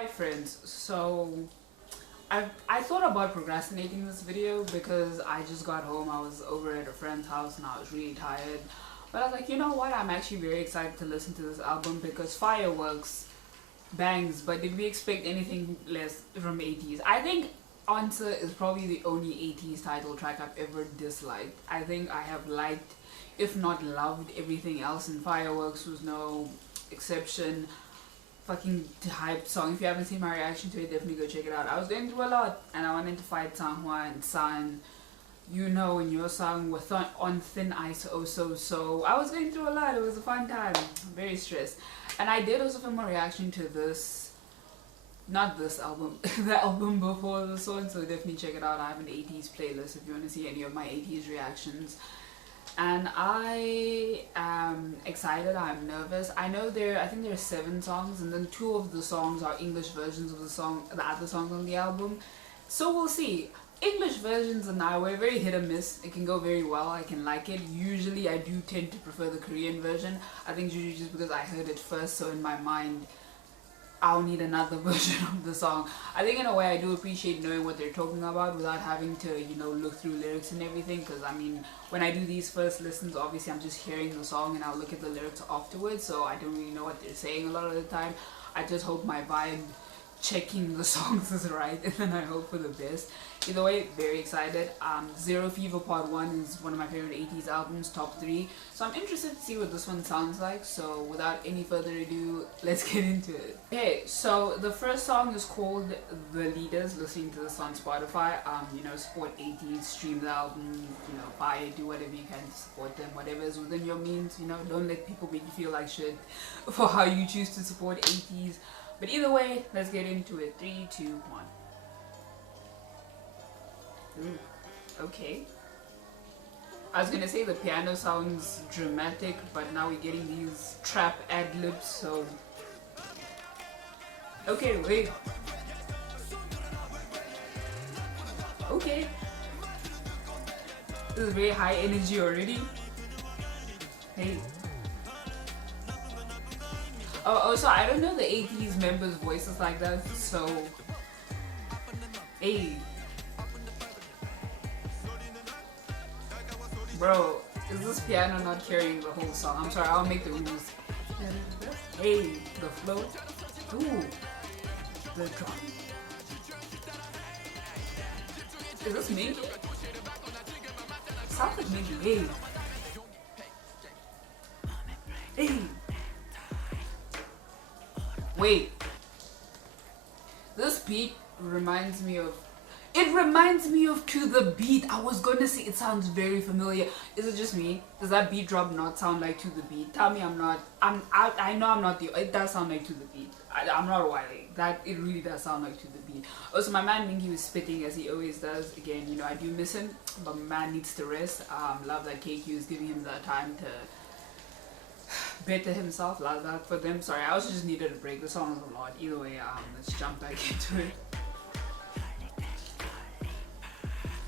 Hi friends, so I thought about procrastinating this video because I just got home. I was over at a friend's house and I was really tired, but I was like, you know what, I'm actually very excited to listen to this album because fireworks bangs. But did we expect anything less from Ateez? I think Answer is probably the only Ateez title track I've ever disliked. I think I have liked, if not loved, everything else, and Fireworks was no exception. Fucking hyped song. If you haven't seen my reaction to it, definitely go check it out. I was going through a lot and I wanted to fight Sanghua and San, you know, in your song with on thin ice. So I was going through a lot. It was a fun time. I'm very stressed. And I did also film a reaction to this, not this album, the album before this one, so definitely check it out. I have an 80s playlist if you want to see any of my 80s reactions. And I am excited, I'm nervous. I know I think there are 7 songs, and then 2 of the songs are English versions of the other songs on the album. So we'll see. English versions and we're very hit or miss. It can go very well, I can like it. Usually I do tend to prefer the Korean version. I think usually just because I heard it first, so in my mind I'll need another version of the song. I think in a way I do appreciate knowing what they're talking about without having to, you know, look through lyrics and everything, because I mean, when I do these first listens, obviously I'm just hearing the song and I'll look at the lyrics afterwards, so I don't really know what they're saying a lot of the time. I just hope my vibe checking the songs is right, and then I hope for the best. Either way, very excited. Zero Fever Part 1 is one of my favorite 80s albums, top 3, so I'm interested to see what this one sounds like. So without any further ado, let's get into it. Okay, so the first song is called The Leaders. Listening to this on Spotify, you know, support 80s, stream the album, you know, buy it, do whatever you can to support them, whatever is within your means, you know, don't let people make you feel like shit for how you choose to support 80s. But either way, let's get into it. 3, 2, 1. Ooh, okay. I was gonna say the piano sounds dramatic, but now we're getting these trap ad-libs, so... Okay, wait. Okay. This is very high energy already. Hey. Oh, so I don't know the 80s members' voices like that, so... Hey. Bro, is this piano not carrying the whole song? I'm sorry, I'll make the rules. Hey, the flow. Ooh. The drum. Is this me? Sounds like maybe. Hey. Hey. Wait, this beat reminds me of, it reminds me of To The Beat. I was gonna say it sounds very familiar. Is it just me? Does that beat drop not sound like To The Beat? Tell me I know I'm not it does sound like To The Beat. I'm not whining. It really does sound like To The Beat. Also, my man Mingy was spitting as he always does. Again, you know, I do miss him, but my man needs to rest. Love that KQ is giving him the time to better himself. Love that for them. Sorry, I also just needed a break. The song was a lot. Either way, let's jump back into it.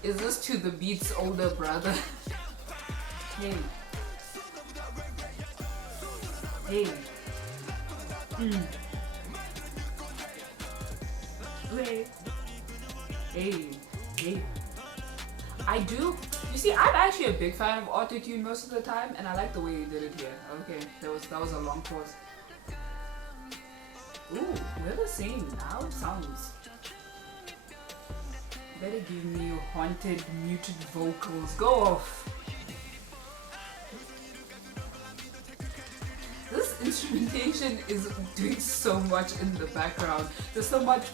Is this To The Beat's older brother? Hey. Hey. Hey. Hey. Hey. You see, I'm actually a big fan of auto-tune most of the time, and I like the way you did it here. Okay, that was a long pause. Ooh, we're the same now. It sounds... Better give me haunted, muted vocals. Go off! This instrumentation is doing so much in the background. There's so much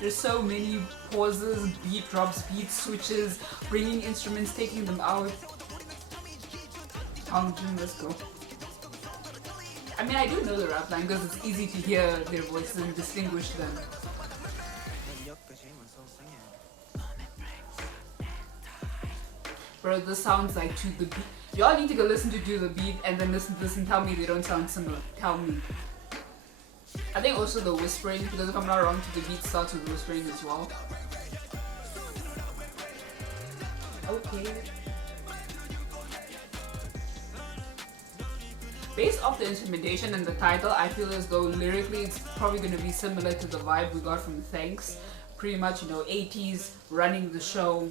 there's so many pauses, beat drops, beat switches, bringing instruments, taking them out. Let's go. I mean, I do know the rap line because it's easy to hear their voices and distinguish them. Bro, this sounds like To The Beat. Y'all need to go listen to The Beat and then listen to this and tell me they don't sound similar. Tell me. I think also the whispering, because if I'm not wrong, To The Beat starts with whispering as well. Okay. Based off the instrumentation and the title, I feel as though lyrically it's probably going to be similar to the vibe we got from Thanks. Pretty much, you know, Ateez running the show.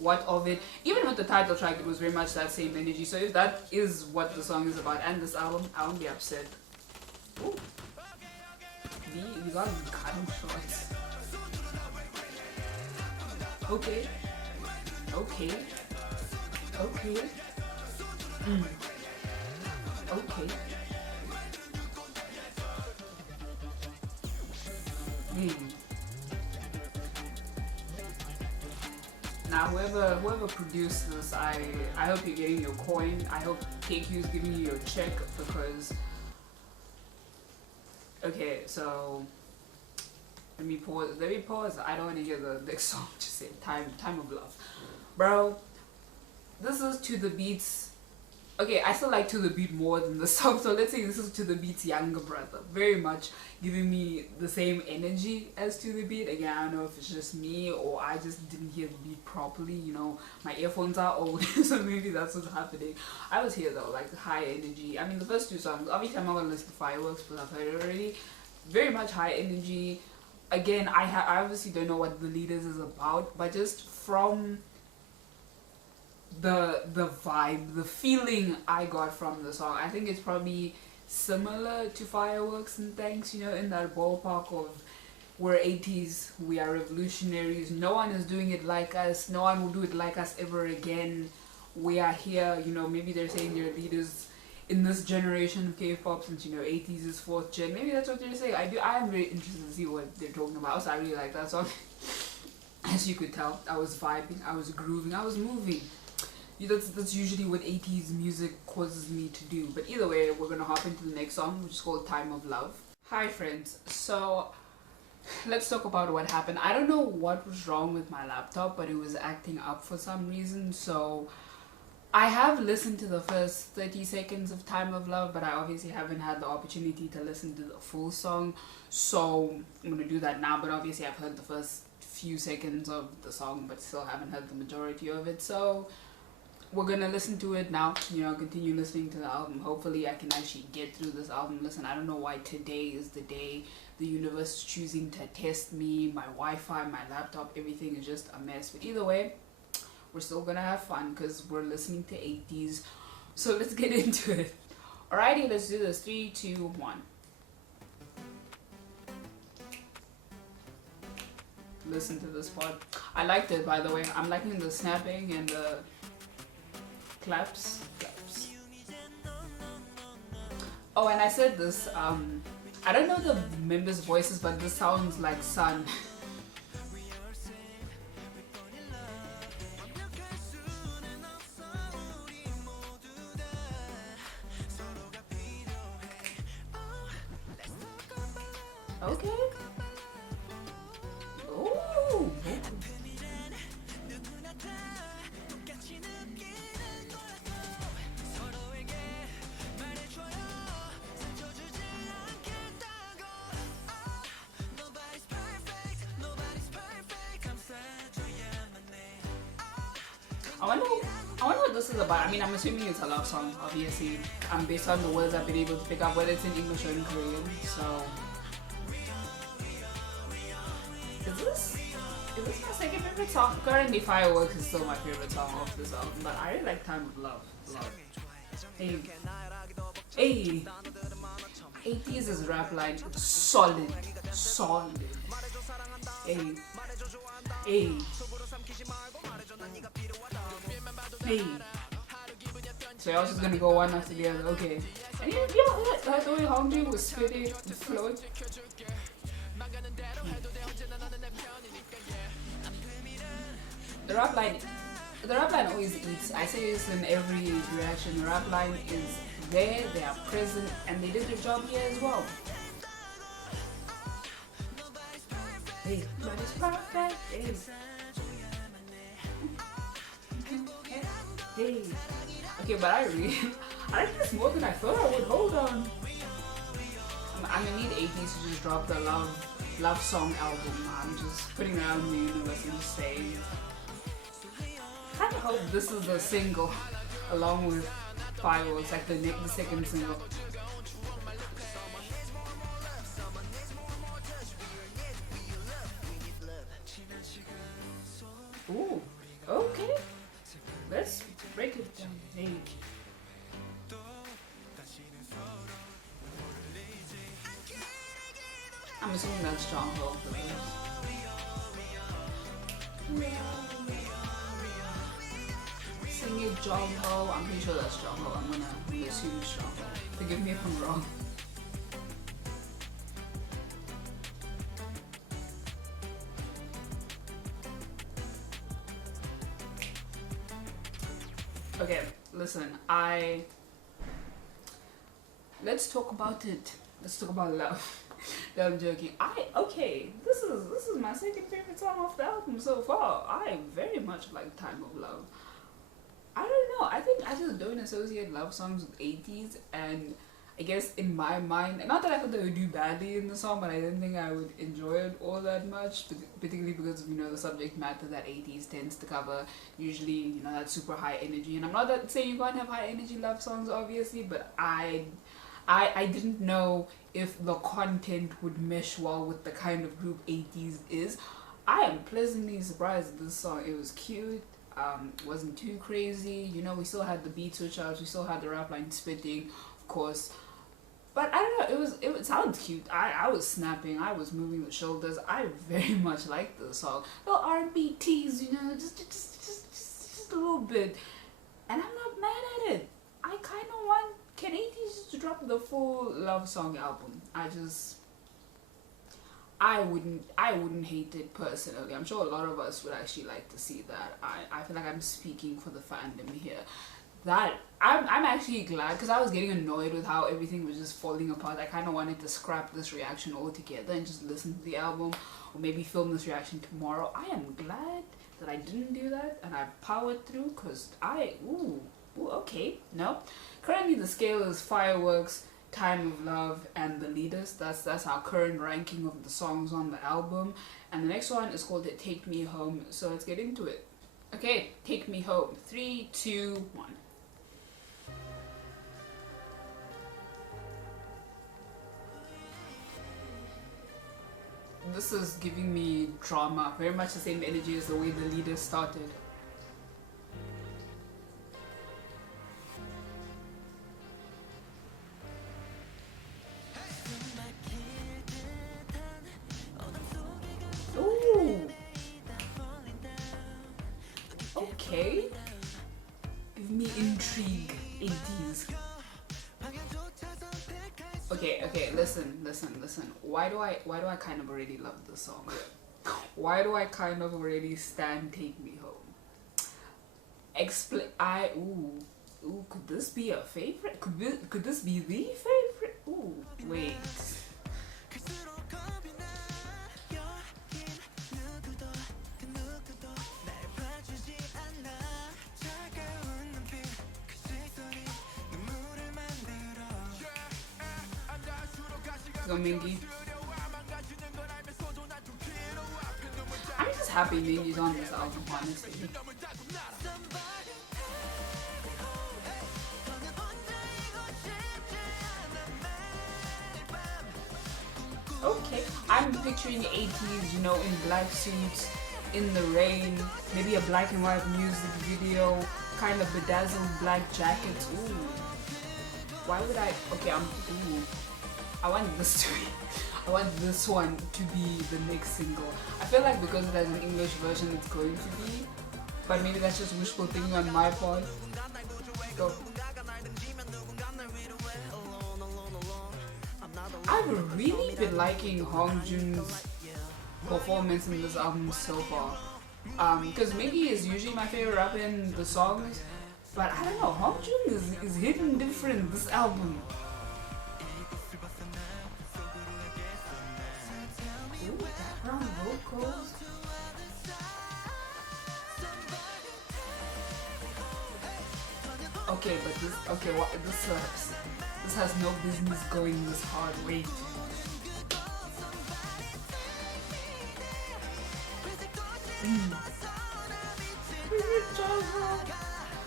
What of it? Even with the title track, it was very much that same energy. So if that is what the song is about and this album, I won't be upset. Ooh. We got cutting shots. Okay. Okay. Okay. Okay. Now whoever produced this, I hope you're getting your coin. I hope KQ is giving you your check because okay, so let me pause. I don't want to hear the next song. Just say time of love. Bro, this is To The Beat's. Okay, I still like To The Beat more than the song, so let's say this is To The Beat's younger brother. Very much giving me the same energy as To The Beat. Again, I don't know if it's just me or I just didn't hear the beat properly. You know, my earphones are old, so maybe that's what's happening. I was here though, like high energy. I mean, the first two songs, obviously I'm not going to listen to Fireworks, but I've heard it already. Very much high energy. Again, I obviously don't know what The Leaders is about, but just from the vibe, the feeling I got from the song, I think it's probably similar to Fireworks and Thanks, you know, in that ballpark of we're 80s, we are revolutionaries, no one is doing it like us, no one will do it like us ever again, we are here, you know, maybe they're saying they're leaders in this generation of K-pop since, you know, 80s is 4th gen, maybe that's what they're saying. I am very interested to see what they're talking about, so I really like that song. As you could tell, I was vibing, I was grooving, I was moving. That's usually what 80s music causes me to do. But either way, we're gonna hop into the next song, which is called Time of Love. Hi friends, so let's talk about what happened. I don't know what was wrong with my laptop, but it was acting up for some reason. So I have listened to the first 30 seconds of Time of Love, but I obviously haven't had the opportunity to listen to the full song. So I'm gonna do that now, but obviously I've heard the first few seconds of the song, but still haven't heard the majority of it. So we're gonna listen to it now, you know, continue listening to the album. Hopefully I can actually get through this album. Listen, I don't know why today is the day the universe is choosing to test me. My Wi-Fi, my laptop, everything is just a mess. But either way, we're still gonna have fun because we're listening to Ateez. So let's get into it. Alrighty, let's do this. 3, 2, 1. Listen to this part. I liked it, by the way. I'm liking the snapping and the claps. Oh, and I said this, I don't know the members' voices, but this sounds like Sun. Okay. Ooh. I wonder what this is about. I mean, I'm assuming it's a love song, obviously. Based on the words I've been able to pick up, whether it's in English or in Korean. So, is this my second favorite song? Currently, Fireworks is still my favorite song off this album, but I really like Time of Love. Hey, hey, Ateez's rap line, solid. Hey, hey. Hey. So I was just gonna go one after the other. Okay. And yeah, that's the way Hungry was spitting the float. The rap line always eats. I say this in every reaction. The rap line is there, they are present, and they did their job here as well. Hey, nobody's perfect. Hey. Hey. Okay, but I like this more than I thought I would. Hold on. I'm gonna need Ateez to just drop the love song album. I'm just putting that out in the universe and just saying. I kind of hope this is the single along with Fireworks, like the second single. Ooh, okay. Let's break it down. Hey. I'm assuming that's John Ho for this. Sing it, John Ho. I'm pretty sure that's John Ho. I'm gonna assume it's John Ho. Forgive me if I'm wrong. Okay, listen, let's talk about it. Let's talk about love. No, I'm joking. This is my second favorite song off the album so far. I very much like Time of Love. I don't know. I think I just don't associate love songs with Ateez, and I guess in my mind, not that I thought they would do badly in the song, but I didn't think I would enjoy it all that much, particularly because of, the subject matter that Ateez tends to cover. Usually, that super high energy, and I'm not that saying you can't have high energy love songs, obviously, but I didn't know if the content would mesh well with the kind of group Ateez is. I am pleasantly surprised with this song. It was cute. Wasn't too crazy. We still had the beat switch ups. We still had the rap line spitting, of course. But I don't know. It sounds cute. I was snapping. I was moving the shoulders. I very much liked the song. Little R&B tease, just a little bit. And I'm not mad at it. I kind of want Ateez to drop the full love song album. I wouldn't hate it personally. I'm sure a lot of us would actually like to see that. I feel like I'm speaking for the fandom here. That I'm actually glad, because I was getting annoyed with how everything was just falling apart. I kind of wanted to scrap this reaction altogether and just listen to the album, or maybe film this reaction tomorrow. I am glad that I didn't do that and I powered through, because okay, no. Currently the scale is Fireworks, Time of Love, and The Leaders. That's our current ranking of the songs on the album. And the next one is called Take Me Home. So let's get into it. Okay, Take Me Home. 3, 2, 1. This is giving me drama. Very much the same energy as the way The Leaders started. Okay. Give me intrigue, Ateez. Okay, listen. Why do I kind of already love this song? Why do I kind of already stand Take Me Home? Could this be a favorite? Could this be the favorite? Wait. So Mingy. I'm just happy Mingy's on this album, honestly. Okay, I'm picturing Ateez, in black suits, in the rain, maybe a black and white music video, kind of bedazzled black jackets. Ooh. Why would I? Okay, I want this one to be the next single. I feel like because it has an English version, it's going to be, but maybe that's just wishful thinking on my part. Go. I've really been liking Hongjoong's performance in this album so far. Because Mingy is usually my favorite rapper in the songs, but I don't know, Hongjoong is hitting different this album. Background vocals. Okay, but this slaps. This has no business going this hard. Wait.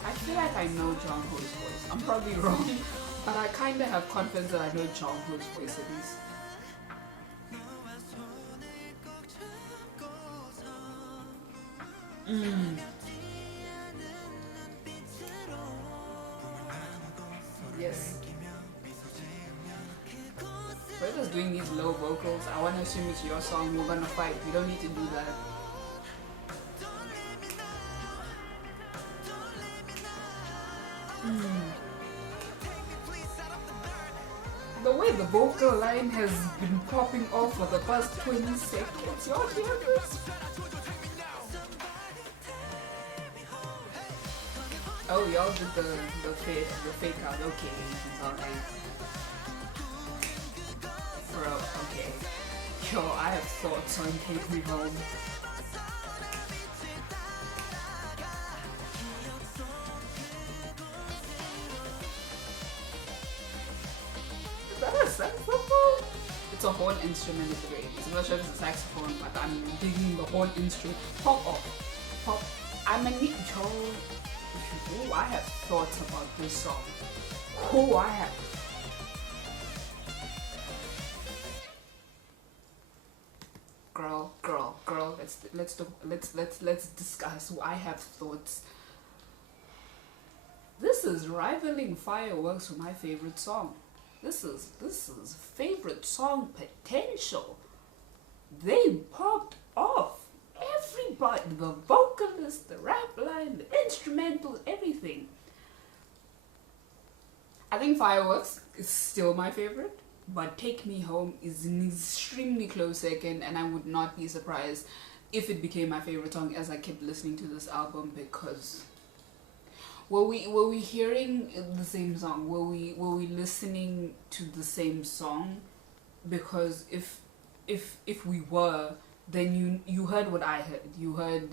I feel like I know Jungkook's voice. I'm probably wrong, but I kind of have confidence that I know Jungkook's voice at least. Yes. We're just doing these low vocals. I want to assume it's your song. We're gonna fight. We don't need to do that. The way the vocal line has been popping off for the past 20 seconds. Y'all hear this? Oh, y'all did the fake out. Okay, it's alright. Bro, okay. Yo, I have thoughts on Take Me Home. Is that a saxophone? It's a horn instrument at the very least. I'm not sure if it's a saxophone, but I'm digging the horn instrument. Pop off. Pop. I'm a neat Joe. Oh, I have thoughts about this song. Oh, I have. Girl. Let's discuss. I have thoughts. This is rivaling Fireworks for my favorite song. This is favorite song potential. They popped off. Everybody, the vocalist, the rap line, the instrumental, everything. I think Fireworks is still my favorite, but Take Me Home is an extremely close second, and I would not be surprised if it became my favorite song as I kept listening to this album, because were we hearing the same song? Were we listening to the same song? Because if we were, then you heard what I heard. You heard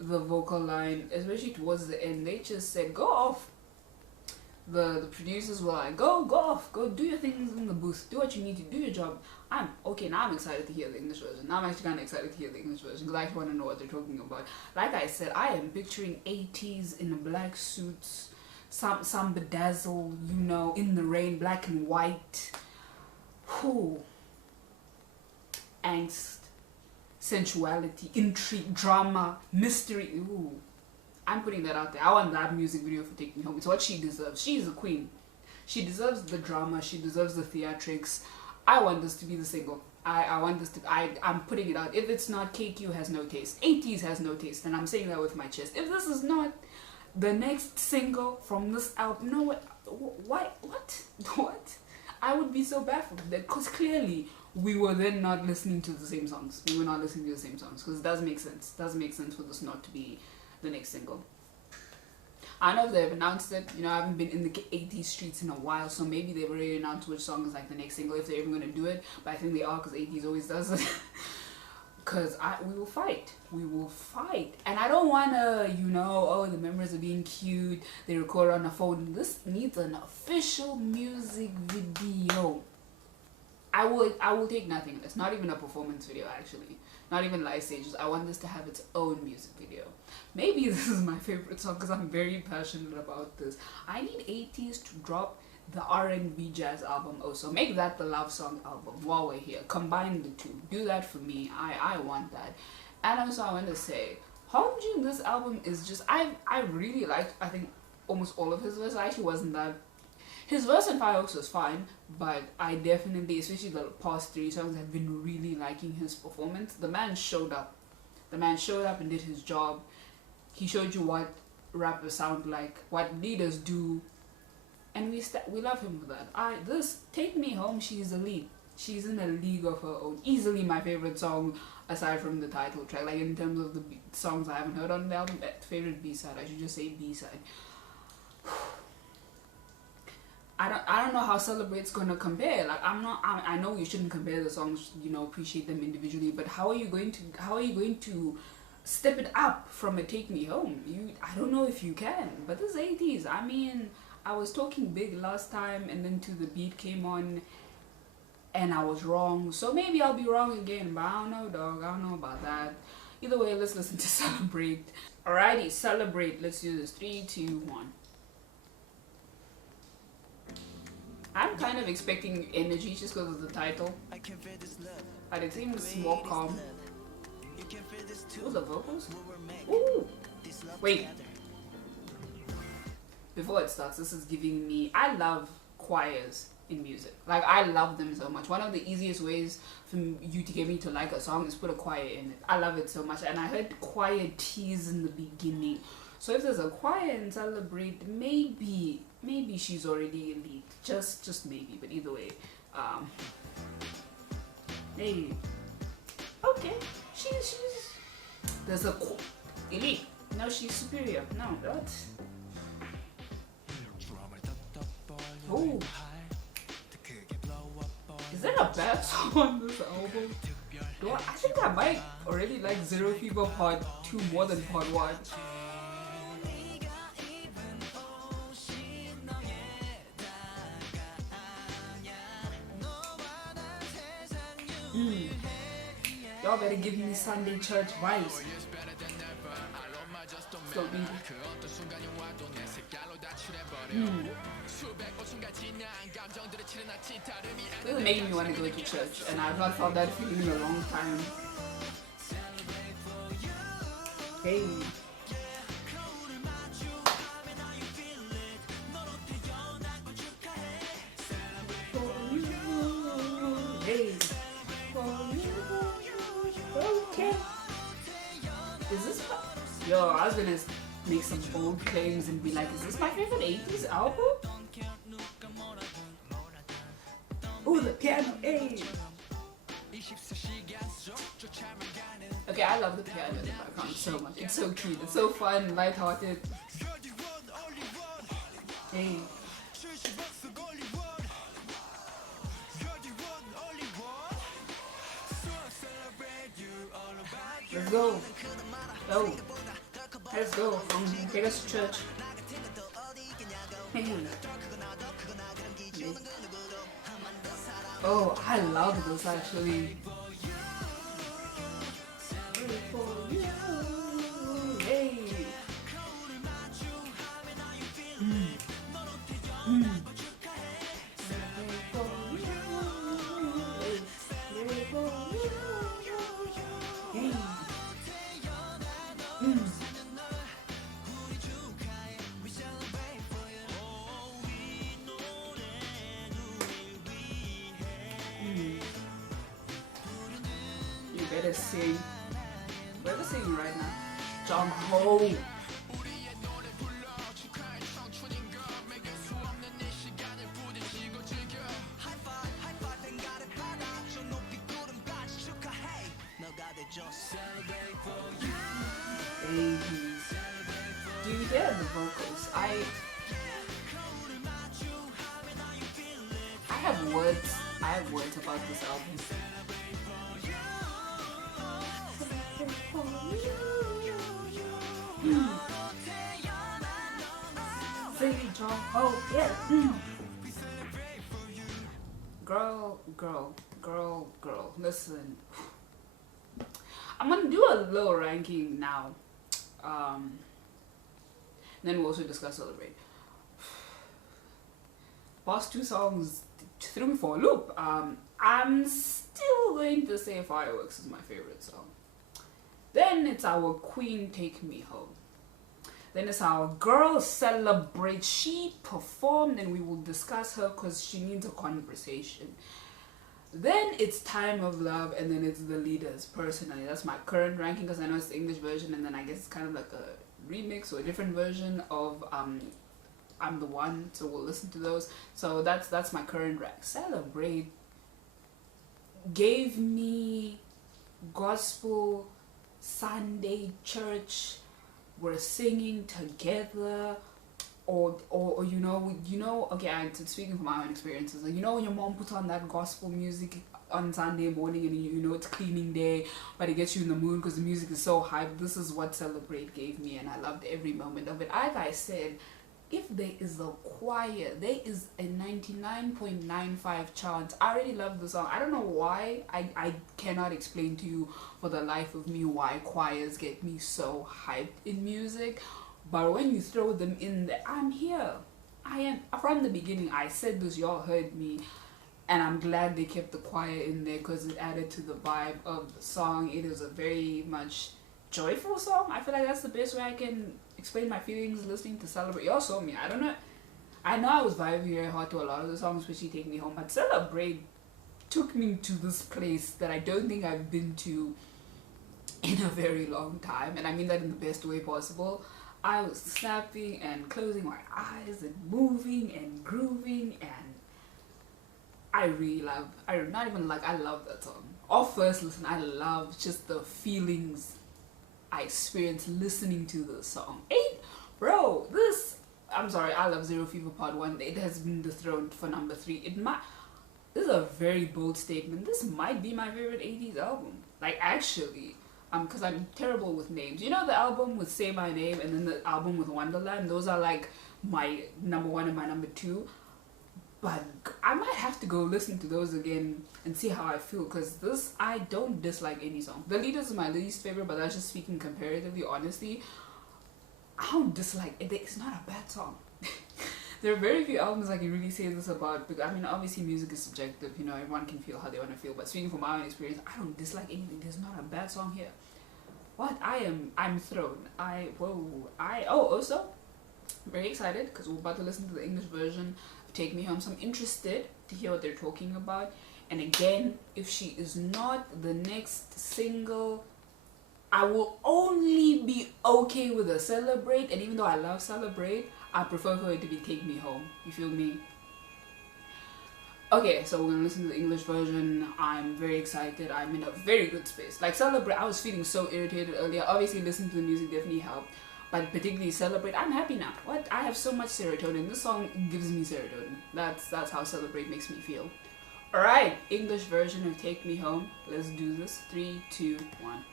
the vocal line, especially towards the end. They just said, go off. The producers were like, go off, go do your things in the booth, do what you need to, do your job. I'm excited to hear the English version. Now I'm actually kind of excited to hear the English version because I want to know what they're talking about. Like I said, I am picturing Ateez in a black suit, some bedazzle, in the rain, black and white. Whew. Angst, sensuality, intrigue, drama, mystery. Ooh. I'm putting that out there. I want that music video for Take Me Home. It's what she deserves. She's a queen. She deserves the drama. She deserves the theatrics. I want this to be the single. I want this to... I'm putting it out. If it's not, KQ has no taste. Ateez has no taste. And I'm saying that with my chest. If this is not the next single from this album... No, what? I would be so baffled. Because clearly, we were then not listening to the same songs. We were not listening to the same songs. Because it does make sense. It does make sense for this not to be the next single. I don't know if they've announced it. I haven't been in the Ateez streets in a while, so maybe they've already announced which song is like the next single, if they're even going to do it. But I think they are, because Ateez always does it. Because we will fight. We will fight. And I don't want to, oh, the members are being cute, they record on a phone. This needs an official music video. I will take nothing less. Not even a performance video, actually. Not even live stages. I want this to have its own music video. Maybe this is my favorite song because I'm very passionate about this. I need Ateez to drop the R&B jazz album also. Make that the love song album while we're here. Combine the two. Do that for me. I want that. And also I want to say, Hongjoong, this album is just... I really liked, I think, almost all of his verse. Actually wasn't that... His verse in Fireworks was fine, but I definitely, especially the past 3 songs, have been really liking his performance. The man showed up. The man showed up and did his job. He showed you what rappers sound like, what leaders do, and we love him for that. This Take Me Home, she's a lead. She's in a league of her own. Easily my favorite song, aside from the title track. Like in terms of the songs I haven't heard on the album, favorite B-side. I should just say B-side. I don't know how Celebrate's gonna compare. Like I know you shouldn't compare the songs, appreciate them individually, but how are you going to step it up from a Take Me Home? I don't know if you can. But this 80s, I mean, I was talking big last time and then the beat came on and I was wrong. So maybe I'll be wrong again, but I don't know, dog. I don't know about that. Either way, let's listen to Celebrate. Alrighty, Celebrate. Let's do this. 3, 2, 1. I'm kind of expecting energy just because of the title, but it seems more calm. Oh, the vocals? Ooh! Wait. Before it starts, this is giving me... I love choirs in music. Like, I love them so much. One of the easiest ways for you to get me to like a song is put a choir in it. I love it so much. And I heard choir Ateez in the beginning. So if there's a choir in Celebrate, maybe she's already elite. Just maybe. But either way, hey, okay, she's there's a elite. No, she's superior. No, what? Oh, is there a bad song on this album? I think I might already like Zero Fever Part 2 more than Part 1. Y'all better give me Sunday church vibes. So this is making me want to go to church, and I've not felt that feeling in a long time. Hey. Hey. Okay. Is this my... Yo, I was gonna make some bold claims and be like, is this my favorite 80s album? Ooh, the piano, hey! Okay, I love the piano in the background so much. It's so cute, it's so fun, lighthearted. Hey. Let's go. Yo. Let's go. Take us to church. Hey. Oh, I love this actually. Hey. You better sing. Better sing right now. Jump home. Do you hear the vocals? I have words. I have words about this album. Oh yeah. Girl. Listen. I'm gonna do a little ranking now. Then we'll also discuss Celebrate. Part.2 songs threw me for a loop. I'm still going to say Fireworks is my favorite song. Then it's our Queen, Take Me Home. Then it's our Girl, Celebrate. She performed and we will discuss her because she needs a conversation. Then it's Time of Love, and then it's The Leaders. Personally, that's my current ranking because I know it's the English version, and then I guess it's kind of like a remix or a different version of I'm the One, so we'll listen to those. So that's my current rank. Celebrate gave me gospel, Sunday church, we're singing together, or you know, okay, I'm speaking from my own experiences. Like, you know, when your mom puts on that gospel music on Sunday morning and you know it's cleaning day, but it gets you in the mood because the music is so hyped. This is what Celebrate gave me, and I loved every moment of it. As I said, if there is a choir, there is a 99.95 chance. I already love the song. I don't know why. I cannot explain to you for the life of me why choirs get me so hyped in music. But when you throw them in there, I'm here. I am from the beginning. I said this, y'all heard me, and I'm glad they kept the choir in there because it added to the vibe of the song. It is a very much joyful song. I feel like that's the best way I can explain my feelings listening to Celebrate. Y'all saw me. I don't know. I know I was vibing very hard to a lot of the songs, especially Take Me Home, but Celebrate took me to this place that I don't think I've been to in a very long time, and I mean that in the best way possible. I was snapping and closing my eyes and moving and grooving, and I really love, I love that song. Off first listen, I love just the feelings I experienced listening to the song. Bro, this, I'm sorry, I love Zero Fever Part.1. It has been dethroned for number 3. This is a very bold statement. This might be my favorite Ateez album. Like, actually, because I'm terrible with names. You know the album with Say My Name and then the album with Wonderland? Those are like my number 1 and my number 2. But I might have to go listen to those again and see how I feel, because this, I don't dislike any song. The Leaders is my least favorite, but that's just speaking comparatively, honestly. I don't dislike it. It's not a bad song. There are very few albums I can really say this about, because I mean, obviously music is subjective, you know, everyone can feel how they want to feel, but speaking from my own experience, I don't dislike anything. There's not a bad song here. What? I'm thrown. Also, very excited, because we're about to listen to the English version of Take Me Home, so I'm interested to hear what they're talking about. And again, if she is not the next single, I will only be okay with a Celebrate, and even though I love Celebrate, I prefer for it to be Take Me Home. You feel me? Okay, so we're gonna listen to the English version. I'm very excited. I'm in a very good space. Like Celebrate, I was feeling so irritated earlier. Obviously, listening to the music definitely helped, but particularly Celebrate, I'm happy now. What? I have so much serotonin. This song gives me serotonin. That's how Celebrate makes me feel. All right, English version of Take Me Home. Let's do this. 3, 2, 1.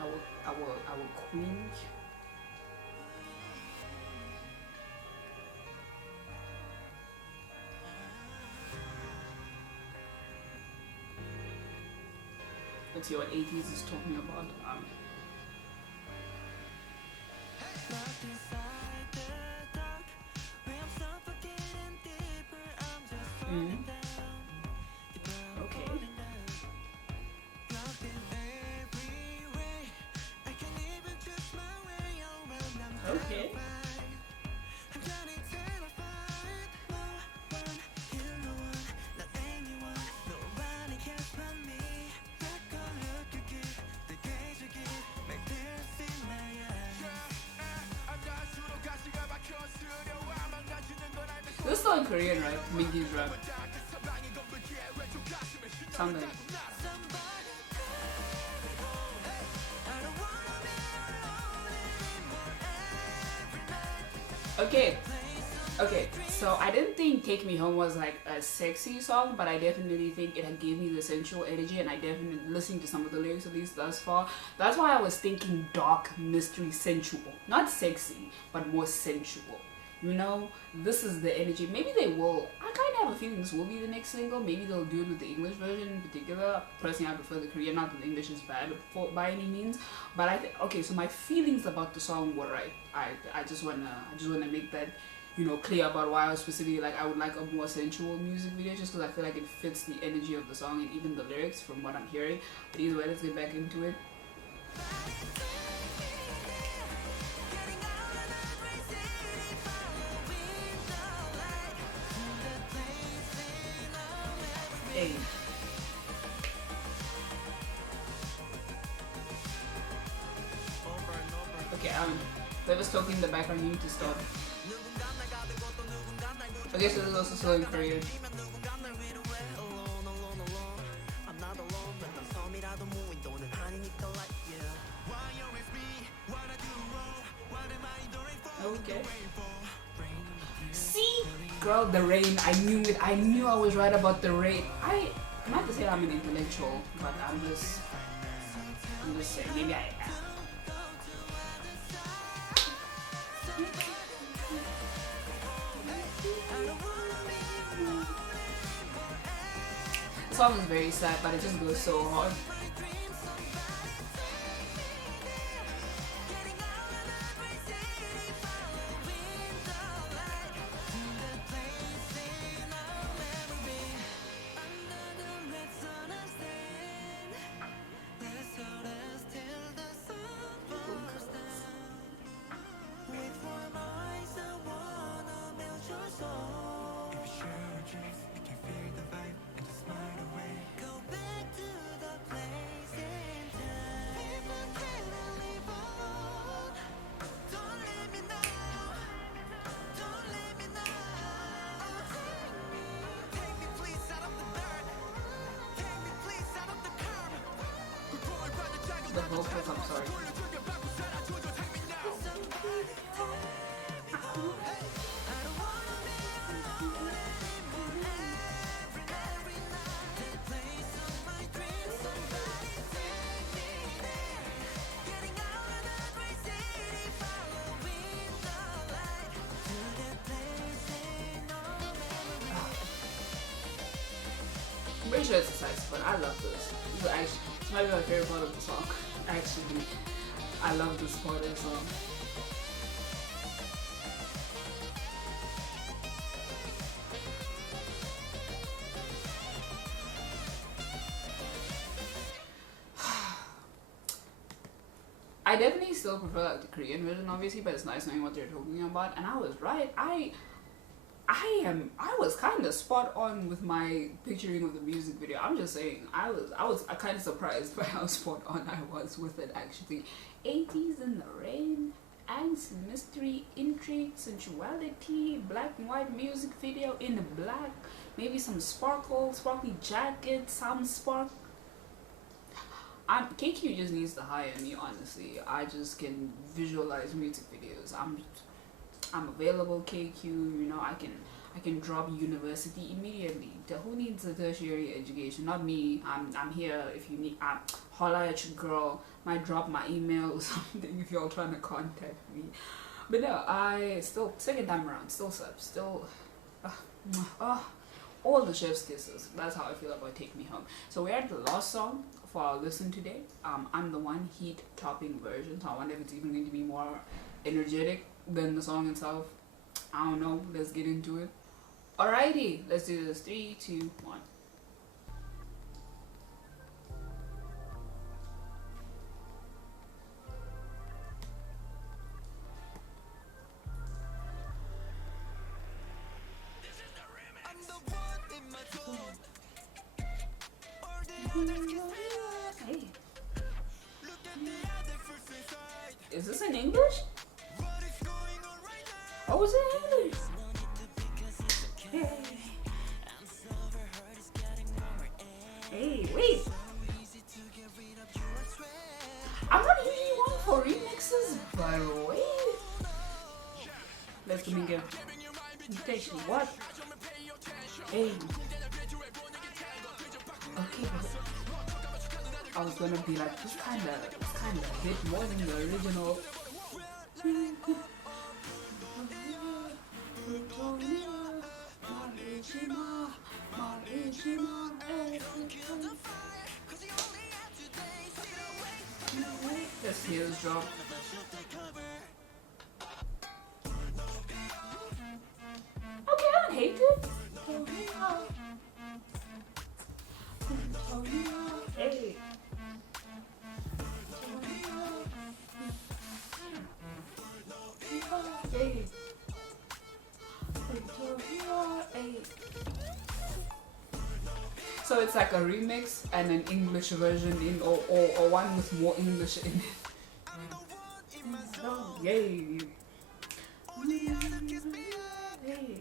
I will queen. Let's see what Ateez is talking about. Okay. Okay. This is still in Korean, right? Mingy's rap. Something. Okay, so I didn't think Take Me Home was like a sexy song, but I definitely think it had gave me the sensual energy, and I definitely, listening to some of the lyrics at least thus far, that's why I was thinking dark, mystery, sensual. Not sexy, but more sensual. You know, this is the energy. Maybe they will, I kind of have a feeling this will be the next single. Maybe they'll do it with the English version in particular. Personally, I prefer the Korean, not that the English is bad by any means, but I think, okay, so my feelings about the song were right. I just wanna make that, you know, clear about why I was specifically like I would like a more sensual music video, just because I feel like it fits the energy of the song and even the lyrics from what I'm hearing. But either way, let's get back into it. Hey. Okay, whoever's talking in the background, you need to stop. Okay, so this is also still in Korean. Okay. See? Girl, the rain. I knew it. I knew I was right about the rain. I'm not to say I'm an intellectual, but I'm just saying, maybe I am. The song is very sad, but it just goes so hard. the vocals, I'm sorry. I'm pretty sure it's a saxophone. I love this. This might be my favorite part of the song. Actually, I love this part of the song. I definitely still prefer like the Korean version, obviously, but it's nice knowing what they're talking about. And I was right. I was kind of spot on with my picturing of the music video. I'm just saying, I was kind of surprised by how spot on I was with it actually. 80s in the rain, angst, mystery, intrigue, sensuality, black and white music video in black, maybe some sparkly jacket, some spark. KQ just needs to hire me, honestly. I just can visualize music videos. I'm available, KQ. You know, I can drop university immediately. Who needs a tertiary education? Not me. I'm here if you need. Holla at your girl. Might drop my email or something if y'all trying to contact me. But no, I still second time around. Still sub. Still. All the chef's kisses. That's how I feel about Take Me Home. So we're at the last song for our listen today. I'm the one heat topping version, so I wonder if it's even going to be more energetic than the song itself. I don't know. Let's get into it. Alrighty, let's do this. 3, 2, 1. Hey. Is this in English? Oh, is it in English? Hey, wait. I'm not usually one for remixes, but wait. Let's begin. Station, what? Hey. Okay. I was gonna be like, this kind of hit more than the original. Let's hear this drop. Okay, I don't hate it. Hey. Hey. So it's like a remix and an English version in or one with more English in it. Yay. Hey.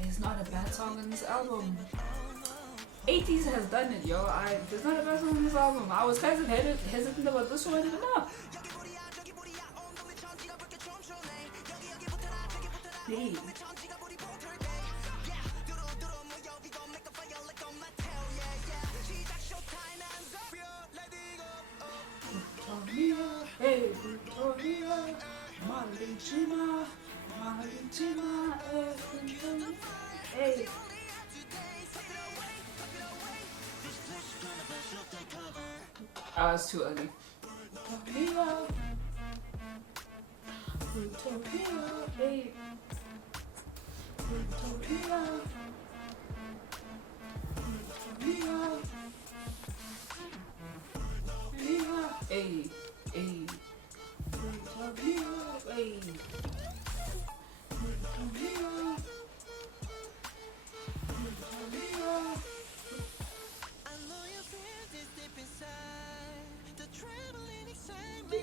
There's not a bad song in this album. Ateez has done it, yo. There's not a bad song in this album. I was kind of hesitant about this one, but no. Hey. Hey, Victoria, Malinchina, hey. It's too early. Hey. Hey. Hey. Hey.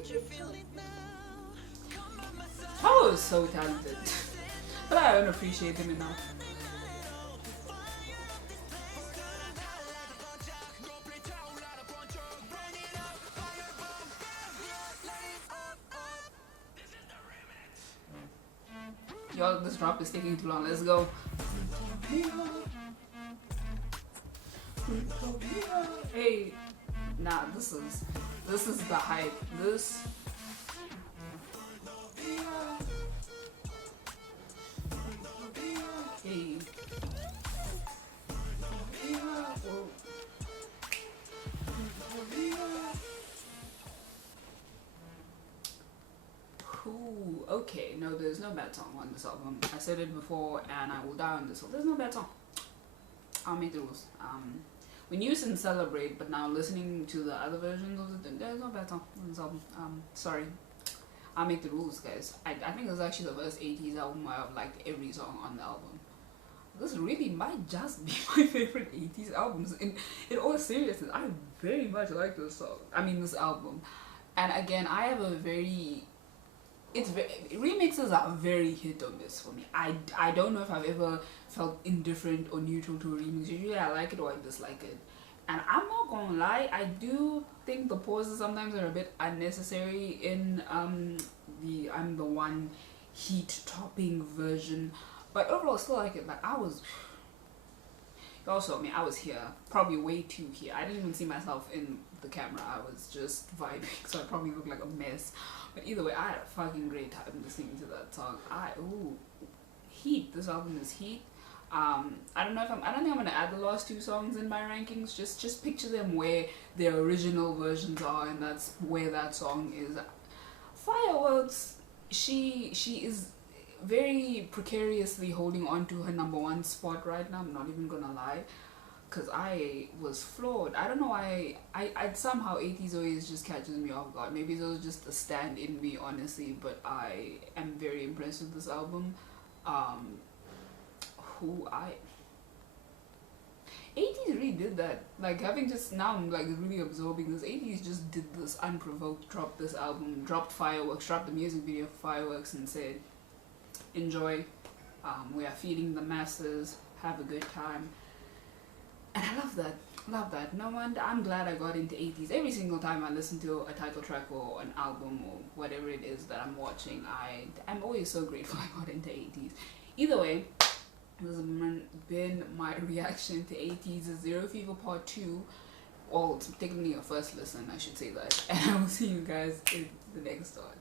You feel it now. is so talented. But I don't appreciate him enough. Yo, this drop is taking too long. Let's go. Hey, nah, this is the hype. This. Hey. Cool. Okay, no, there's no bad song on this album. I said it before, and I will die on this one. There's no bad song. I'll make the rules. We used to Celebrate, but now listening to the other versions of it, there's no bad song on this album. Sorry. I'll make the rules, guys. I think it's actually the first Ateez album where I've liked every song on the album. This really might just be my favorite Ateez albums. In all seriousness, I very much like this song. I mean, this album. And again, I have a very... remixes are very hit or miss for me. I don't know if I've ever felt indifferent or neutral to a remix. Usually I like it or I dislike it. And I'm not gonna lie, I do think the pauses sometimes are a bit unnecessary in the I'm the One heat topping version. But overall, I still like it. Like, I was... Also, I mean, I was here. Probably way too here. I didn't even see myself in the camera. I was just vibing, so I probably look like a mess. But either way, I had a fucking great time listening to that song. Heat. This album is heat. I don't think I'm gonna add the last two songs in my rankings. Just picture them where their original versions are, and that's where that song is. Fireworks. She is very precariously holding on to her #1 spot right now. I'm not even gonna lie, because I was floored. I don't know why I somehow Ateez always just catches me off guard. Maybe it was just a stand in me, honestly, but I am very impressed with this album. Ateez really did that. Like, having just now, I'm like really absorbing this. Ateez just did this unprovoked, dropped this album, dropped Fireworks, dropped the music video for Fireworks, and said, enjoy, we are feeding the masses, have a good time. And I love that. No wonder I'm glad I got into Ateez. Every single time I listen to a title track or an album or whatever it is that I'm watching, I'm always so grateful I got into Ateez. Either way, this has been my reaction to Ateez's Zero Fever Part 2. Well, it's technically a first listen, I should say that. And I will see you guys in the next one.